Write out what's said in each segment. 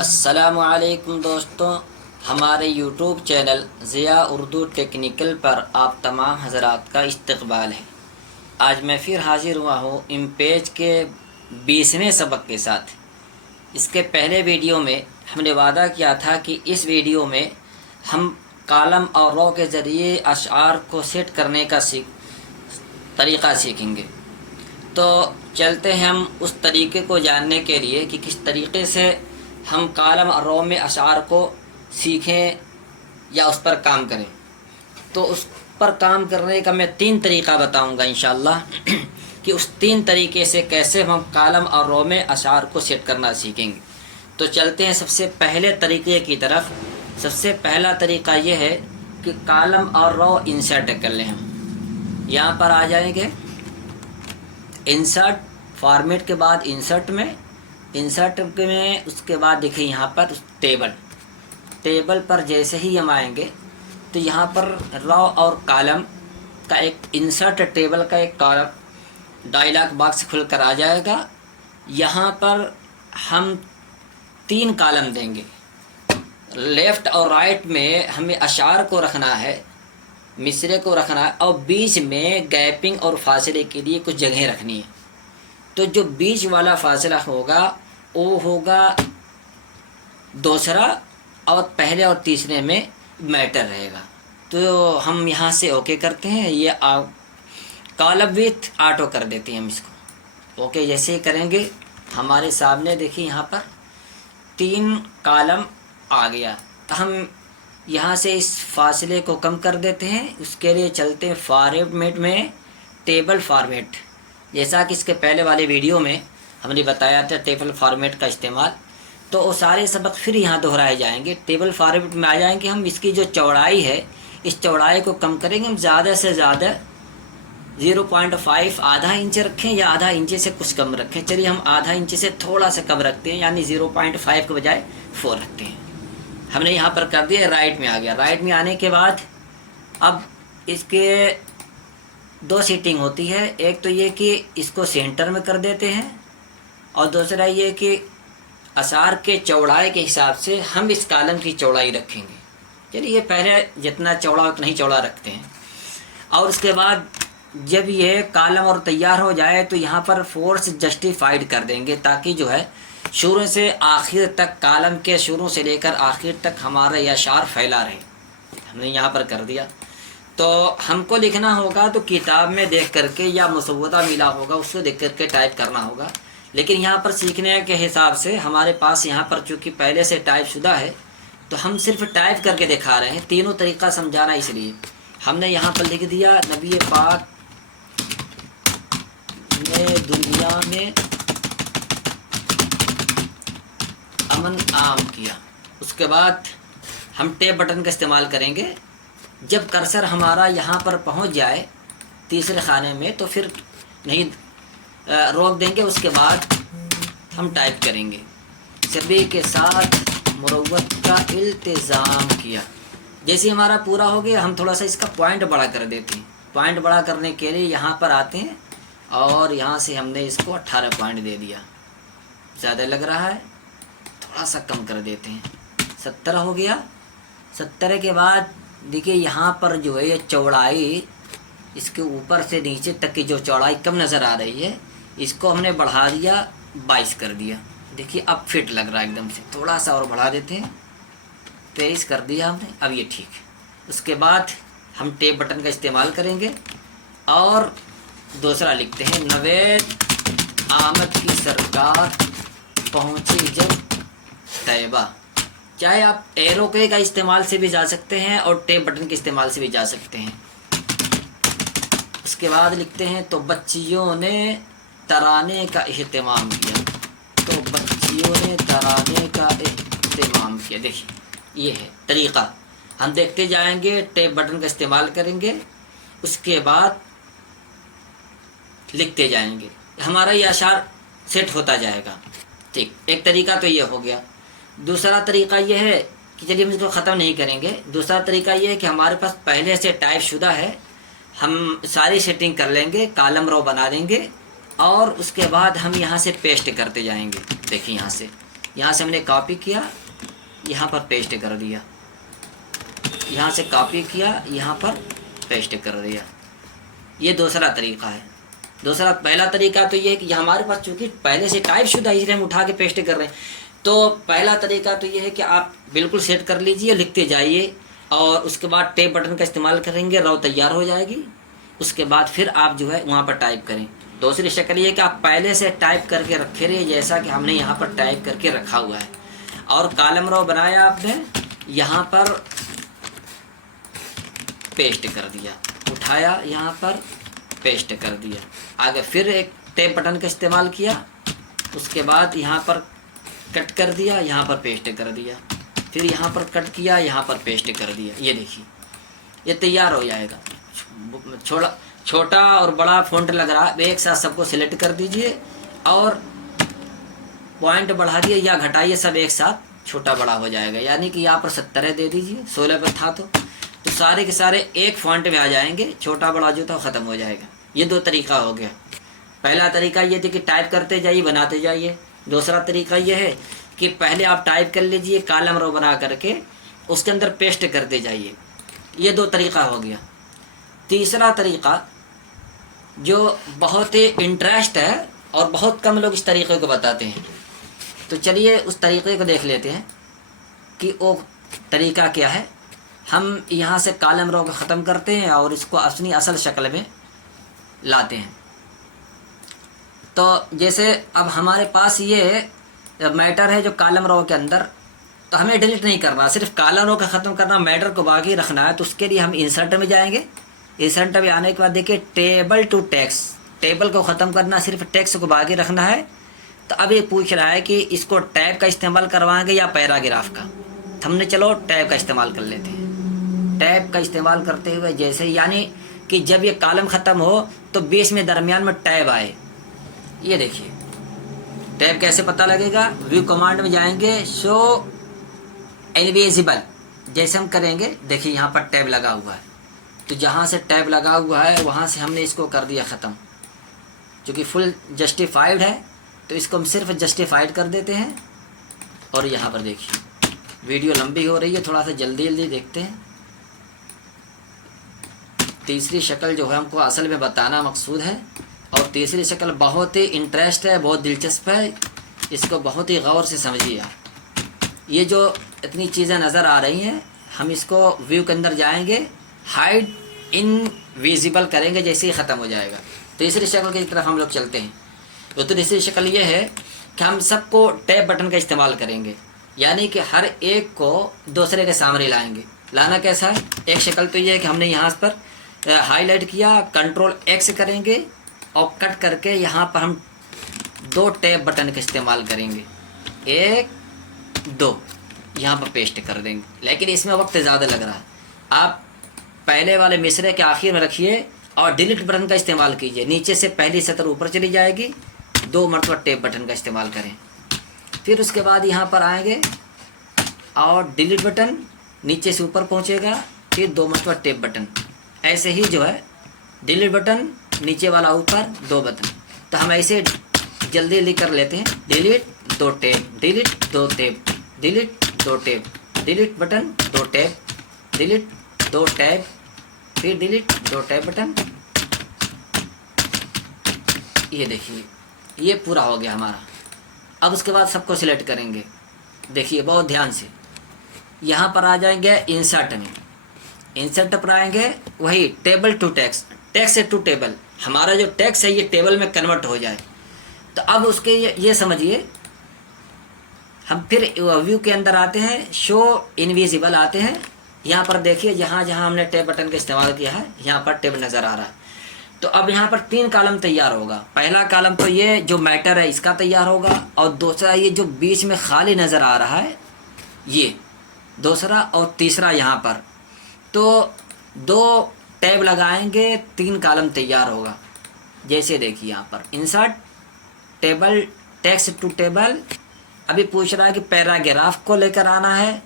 अस्सलामुअलैकुम दोस्तों, हमारे YouTube channel Zia Urdu technical पर आप तमाम हज़रात का इस्तकबाल है। आज मैं फिर हाज़िर हुआ हूँ इम्पेज के 20वें सबक के साथ। इसके पहले वीडियो में हमने वादा किया था कि इस वीडियो में हम कॉलम और रो के ज़रिए अशआर को सेट करने का तरीक़ा सीखेंगे। तो चलते हैं हम उस तरीक़े को जानने के लिए कि किस तरीक़े से हम कॉलम और रो में अशआर को सीखें या उस पर काम करें। तो उस पर काम करने का मैं 3 तरीक़ा बताऊंगा इंशाअल्लाह कि उस 3 तरीक़े से कैसे हम कॉलम और रो में अशआर को सेट करना सीखेंगे। तो चलते हैं सबसे पहले तरीक़े की तरफ। सबसे पहला तरीक़ा ये है कि कॉलम और रो इंसर्ट कर लें। हम यहाँ पर आ जाएंगे, इंसर्ट फॉर्मेट के बाद इंसर्ट में उसके बाद देखिए यहाँ पर टेबल पर जैसे ही हम आएंगे तो यहाँ पर रो और कॉलम का एक इंसर्ट टेबल का एक कॉलम डायलॉग बॉक्स खुलकर आ जाएगा। यहाँ पर हम 3 कॉलम देंगे। लेफ़्ट और राइट में हमें अशार को रखना है, मिसरे को रखना है, और बीच में गैपिंग और फासले के लिए कुछ जगह रखनी है। तो जो बीच वाला फासला होगा वो होगा दूसरा, और पहले और तीसरे में मैटर रहेगा। तो हम यहाँ से ओके करते हैं। ये कॉलम विथ ऑटो कर देते हैं हम इसको। ओके जैसे ही करेंगे हमारे सामने देखिए यहाँ पर 3 कॉलम आ गया। तो हम यहाँ से इस फासले को कम कर देते हैं। उसके लिए चलते हैं फॉर्मेट में, टेबल फॉर्मेट। जैसा कि इसके पहले वाले वीडियो में हमने बताया था टेबल फॉर्मेट का इस्तेमाल, तो वो सारे सबक फिर यहाँ दोहराए जाएंगे। टेबल फॉर्मेट में आ जाएंगे हम। इसकी जो चौड़ाई है, इस चौड़ाई को कम करेंगे हम। ज़्यादा से ज़्यादा 0.5 आधा इंच रखें या आधा इंच से कुछ कम रखें। चलिए हम आधा इंच से थोड़ा सा कम रखते हैं, यानी 0.5 के बजाय 4 रखते हैं। हमने यहाँ पर कर दिया, राइट में आ गया। राइट में आने के बाद अब इसके 2 सेटिंग होती है। एक तो ये कि इसको सेंटर में कर देते हैं, और दूसरा ये कि अशार के चौड़ाई के हिसाब से हम इस कॉलम की चौड़ाई रखेंगे। चलिए पहले जितना चौड़ा उतना ही चौड़ा रखते हैं। और उसके बाद जब ये कॉलम और तैयार हो जाए तो यहाँ पर फोर्स जस्टिफाइड कर देंगे, ताकि जो है शुरू से आखिर तक, कॉलम के शुरू से लेकर आखिर तक हमारा यह अशार फैला रहे। हमने यहाँ पर कर दिया। तो हमको लिखना होगा तो किताब में देख करके या मुसव्वदा मिला होगा उसको देख करके टाइप करना होगा। लेकिन यहाँ पर सीखने के हिसाब से हमारे पास यहाँ पर चूँकि पहले से टाइप शुदा है, तो हम सिर्फ टाइप करके दिखा रहे हैं। तीनों तरीक़ा समझाना, इसलिए हमने यहाँ पर लिख दिया नबी पाक ने दुनिया में अमन आम किया। उसके बाद हम टैब बटन का इस्तेमाल करेंगे। जब कर्सर हमारा यहाँ पर पहुँच जाए तीसरे खाने में तो फिर नहीं रोक देंगे। उसके बाद हम टाइप करेंगे, सभी के साथ मुरव्वत का इल्तिज़ाम किया। जैसे हमारा पूरा हो गया, हम थोड़ा सा इसका पॉइंट बड़ा कर देते हैं। पॉइंट बड़ा करने के लिए यहाँ पर आते हैं और यहाँ से हमने इसको 18 पॉइंट दे दिया। ज़्यादा लग रहा है, थोड़ा सा कम कर देते हैं। 17 हो गया। 17 के बाद देखिए यहाँ पर जो है ये चौड़ाई, इसके ऊपर से नीचे तक की जो चौड़ाई कम नज़र आ रही है, इसको हमने बढ़ा दिया, 22 कर दिया। देखिए अब फिट लग रहा है एकदम से। थोड़ा सा और बढ़ा देते हैं, 23 कर दिया हमने। अब ये ठीक है। उसके बाद हम टैब बटन का इस्तेमाल करेंगे और दूसरा लिखते हैं, नवेद आमद की सरकार पहुँची जब तैयबा। चाहे आप एरो के का इस्तेमाल से भी जा सकते हैं और टैब बटन के इस्तेमाल से भी जा सकते हैं। उसके बाद लिखते हैं, तो बच्चियों ने तराने का एहतमाम किया। तो बच्चियों ने तराने का एहतमाम किया। देखिए ये है तरीक़ा। हम देखते जाएंगे, टैब बटन का इस्तेमाल करेंगे, उसके बाद लिखते जाएंगे, हमारा ये अशार सेट होता जाएगा। ठीक, एक तरीका तो ये हो गया। दूसरा तरीका ये है कि चलिए हम इसको ख़त्म नहीं करेंगे। दूसरा तरीका ये है कि हमारे पास पहले से टाइप शुदा है, हम सारी सेटिंग कर लेंगे, कॉलम रो बना देंगे और उसके बाद हम यहाँ से पेस्ट करते जाएंगे। देखिए यहाँ से यहाँ से हमने कॉपी किया, यहाँ पर पेस्ट कर दिया, यहाँ से कॉपी किया, यहाँ पर पेस्ट कर दिया। ये दूसरा तरीका है। पहला तरीका तो ये है कि हमारे पास चूँकि पहले से टाइप शुदा है इसलिए हम उठा के पेस्ट कर रहे हैं। तो पहला तरीका तो ये है कि आप बिल्कुल सेट कर लीजिए, लिखते जाइए और उसके बाद टैब बटन का इस्तेमाल करेंगे, रॉ तैयार हो जाएगी। उसके बाद फिर आप जो है वहाँ पर टाइप करें। दूसरी शक्ल ये कि आप पहले से टाइप करके रखे रहिए, जैसा कि हमने यहाँ पर टाइप करके रखा हुआ है। और कॉलम रॉ बनाया आपने, यहाँ पर पेस्ट कर दिया, उठाया, यहाँ पर पेस्ट कर दिया। आगे फिर एक टैब बटन का इस्तेमाल किया, उसके बाद यहाँ पर कट कर दिया, यहाँ पर पेस्ट कर दिया, फिर यहाँ पर कट किया, यहाँ पर पेस्ट कर दिया। ये देखिए ये तैयार हो जाएगा। छोटा और बड़ा फ़ॉन्ट लग रहा है, एक साथ सबको सिलेक्ट कर दीजिए और पॉइंट बढ़ा दिए या घटाइए, सब एक साथ छोटा बड़ा हो जाएगा। यानी कि यहाँ पर 17 दे दीजिए, 16 पर था तो सारे के सारे एक फॉन्ट में आ जाएंगे, छोटा बड़ा जो था ख़त्म हो जाएगा। ये दो तरीका हो गया। पहला तरीका ये थी कि टाइप करते जाइए, बनाते जाइए। दूसरा तरीका ये है कि पहले आप टाइप कर लीजिए कॉलम रो बना करके, उसके अंदर पेस्ट करते जाइए। ये दो तरीका हो गया। तीसरा तरीका जो बहुत ही इंटरेस्ट है और बहुत कम लोग इस तरीके को बताते हैं, तो चलिए उस तरीके को देख लेते हैं कि वो तरीका क्या है। हम यहाँ से कॉलम रो को ख़त्म करते हैं और इसको अपनी असल शक्ल में लाते हैं। तो जैसे अब हमारे पास ये मैटर है जो कॉलम रो के अंदर, तो हमें डिलीट नहीं करना, सिर्फ कॉलम रो का ख़त्म करना, मैटर को बाकी रखना है। तो उसके लिए हम इंसर्ट में जाएंगे। इंसर्ट में आने के बाद देखिए टेबल टू टेक्स्ट, टेबल को ख़त्म करना, सिर्फ टेक्स्ट को बाकी रखना है। तो अब ये पूछ रहा है कि इसको टैब का इस्तेमाल करवाएंगे या पैराग्राफ का। हमने चलो टैब का इस्तेमाल कर लेते हैं। टैब का इस्तेमाल करते हुए जैसे, यानी कि जब ये कॉलम ख़त्म हो तो बीच में दरमियान में टैब आए। ये देखिए टैब कैसे पता लगेगा। व्यू कमांड में जाएंगे, शो इनविजिबल जैसे हम करेंगे, देखिए यहाँ पर टैब लगा हुआ है। तो जहाँ से टैब लगा हुआ है वहाँ से हमने इसको कर दिया ख़त्म। क्योंकि फुल जस्टिफाइड है तो इसको हम सिर्फ जस्टिफाइड कर देते हैं। और यहाँ पर देखिए वीडियो लंबी हो रही है, थोड़ा सा जल्दी देखते हैं। तीसरी शक्ल जो है हमको असल में बताना मकसूद है, और तीसरी शक्ल बहुत ही इंटरेस्ट है, बहुत दिलचस्प है, इसको बहुत ही गौर से समझिए आप। ये जो इतनी चीज़ें नज़र आ रही हैं, हम इसको व्यू के अंदर जाएंगे, हाइड इनविजिबल करेंगे, जैसे ही ख़त्म हो जाएगा। तीसरी शक्ल की तरफ हम लोग चलते हैं। तो तीसरी शक्ल ये है कि हम सबको टैब बटन का इस्तेमाल करेंगे, यानी कि हर एक को दूसरे के सामने लाएंगे। लाना कैसा है, एक शक्ल तो ये है कि हमने यहाँ पर हाईलाइट किया, कंट्रोल X करेंगे और कट करके यहाँ पर हम 2 टैब बटन का इस्तेमाल करेंगे, 1 2 यहाँ पर पेस्ट कर देंगे। लेकिन इसमें वक्त ज़्यादा लग रहा है, आप पहले वाले मिसरे के आखिर में रखिए और डिलीट बटन का इस्तेमाल कीजिए। नीचे से पहली सतर ऊपर चली जाएगी, 2 मरतबा टैब बटन का इस्तेमाल करें। फिर उसके बाद यहाँ पर आएंगे और डिलीट बटन नीचे से ऊपर पहुँचेगा, फिर 2 मरतबा टैब बटन। ऐसे ही जो है डिलीट बटन नीचे वाला ऊपर, 2 बटन। तो हम ऐसे जल्दी कर लेते हैं, delete 2 tab, delete 2 tab, delete 2 tab, delete button 2 tab, delete 2 tab, फिर डिलीट 2 टैब बटन। ये देखिए ये पूरा हो गया हमारा। अब उसके बाद सबको सिलेक्ट करेंगे। देखिए बहुत ध्यान से, यहाँ पर आ जाएंगे इंसर्ट में, इंसर्ट पर आएंगे, वही टेबल टू टेक्स्ट, टेक्स्ट से टू टेबल। हमारा जो टेक्स्ट है ये टेबल में कन्वर्ट हो जाए। तो अब उसके ये समझिए, हम फिर व्यू के अंदर आते हैं, शो इनविजिबल आते हैं। यहाँ पर देखिए जहाँ जहाँ हमने टैब बटन का इस्तेमाल किया है यहाँ पर टैब नज़र आ रहा है। तो अब यहाँ पर 3 कॉलम तैयार होगा। पहला कॉलम तो ये जो मैटर है इसका तैयार होगा, और दूसरा ये जो बीच में खाली नज़र आ रहा है ये दूसरा, और तीसरा यहाँ पर। तो 2 टैब लगाएंगे, 3 कॉलम तैयार होगा। जैसे देखिए यहाँ पर insert table, text to table. अभी पूछ रहा है कि पैराग्राफ को लेकर आना है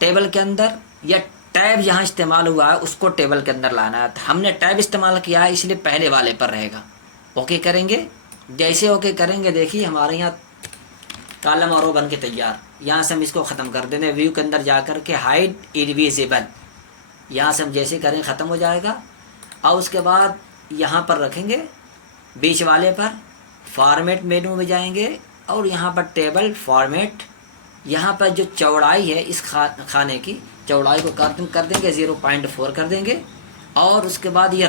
टेबल के अंदर, या टैब जहाँ इस्तेमाल हुआ है उसको टेबल के अंदर लाना है। तो हमने टैब इस्तेमाल किया है इसलिए पहले वाले पर रहेगा। ओके करेंगे, जैसे ओके करेंगे देखिए हमारे यहाँ कॉलम और रो बन के तैयार। यहाँ से हम इसको ख़त्म कर देंगे। व्यू के अंदर जा कर के हाइड इनविजिबल, यहाँ से हम जैसे करें ख़त्म हो जाएगा। और उसके बाद यहाँ पर रखेंगे बीच वाले पर, फॉर्मेट मेनू में जाएंगे और यहाँ पर टेबल फॉर्मेट, यहाँ पर जो चौड़ाई है इस खाने की चौड़ाई को कर देंगे 0.4 कर देंगे। और उसके बाद ये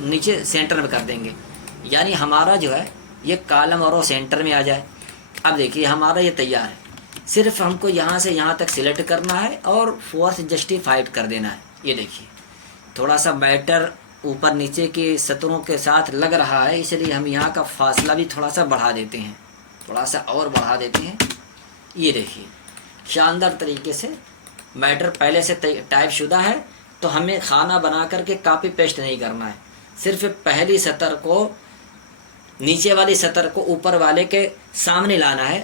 नीचे सेंटर में कर देंगे, यानी हमारा जो है ये कॉलम और रो सेंटर में आ जाए। अब देखिए हमारा ये तैयार है। सिर्फ हमको यहाँ से यहाँ तक सिलेक्ट करना है और फोर्स जस्टिफाइड कर देना है। ये देखिए थोड़ा सा मैटर ऊपर नीचे के सतरों के साथ लग रहा है, इसलिए हम यहाँ का फासला भी थोड़ा सा बढ़ा देते हैं, थोड़ा सा और बढ़ा देते हैं। ये देखिए शानदार तरीके से मैटर पहले से टाइप शुदा है, तो हमें खाना बना करके कॉपी पेस्ट नहीं करना है। सिर्फ पहली सतर को नीचे वाली सतर को ऊपर वाले के सामने लाना है।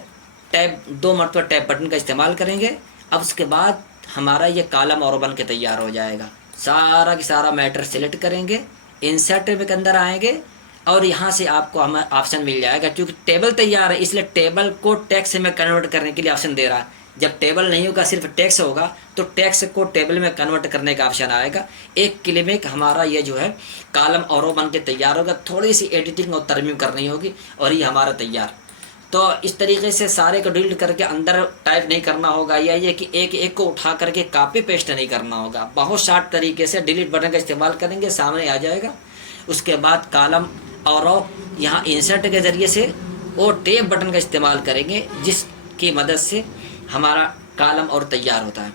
टैब 2 मरतबा टैब बटन का इस्तेमाल करेंगे। अब उसके बाद हमारा ये कॉलम और बन के तैयार हो जाएगा। सारा की सारा मैटर सेलेक्ट करेंगे, इंसर्ट के अंदर आएंगे और यहाँ से आपको हमें ऑप्शन मिल जाएगा। क्योंकि टेबल तैयार है इसलिए टेबल को टेक्स्ट में कन्वर्ट करने के लिए ऑप्शन दे रहा है। जब टेबल नहीं होगा सिर्फ टेक्स्ट होगा तो टेक्स्ट को टेबल में कन्वर्ट करने का ऑप्शन आएगा। एक क्लिक में हमारा ये जो है कॉलम और रो बन के तैयार होगा। थोड़ी सी एडिटिंग और तरमीम करनी होगी और ये हमारा तैयार। तो इस तरीके से सारे को डिलीट करके अंदर टाइप नहीं करना होगा, या ये कि एक एक को उठा करके कॉपी पेस्ट नहीं करना होगा। बहुत शार्ट तरीके से डिलीट बटन का इस्तेमाल करेंगे, सामने आ जाएगा। उसके बाद कॉलम और रो यहाँ इंसर्ट के ज़रिए से और टैब बटन का इस्तेमाल करेंगे, जिसकी मदद से हमारा कॉलम और तैयार होता है।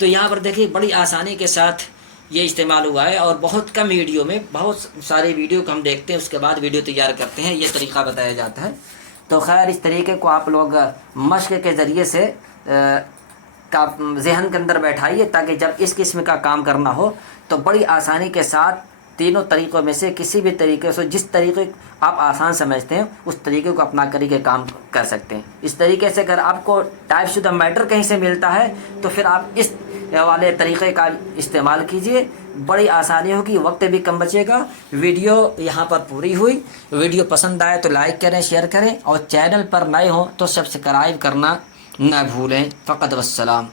तो यहाँ पर देखिए बड़ी आसानी के साथ ये इस्तेमाल हुआ है और बहुत कम वीडियो में, बहुत सारे वीडियो को हम देखते हैं उसके बाद वीडियो तैयार करते हैं, ये तरीका बताया जाता है। तो खैर इस तरीके को आप लोग मश्क के ज़रिए से का जहन के अंदर बैठाइए, ताकि जब इस किस्म का काम करना हो तो बड़ी आसानी के साथ तीनों तरीक़ों में से किसी भी तरीके से, जिस तरीके आप आसान समझते हैं उस तरीके को अपना करके काम कर सकते हैं। इस तरीके से अगर आपको टाइप शुदा मैटर कहीं से मिलता है तो फिर आप इस वाले तरीक़े का इस्तेमाल कीजिए, बड़ी आसानी होगी, वक्त भी कम बचेगा। वीडियो यहाँ पर पूरी हुई। वीडियो पसंद आए तो लाइक करें, शेयर करें और चैनल पर नए हों तो सब्सक्राइब करना न भूलें। फ़कत वस्सलाम।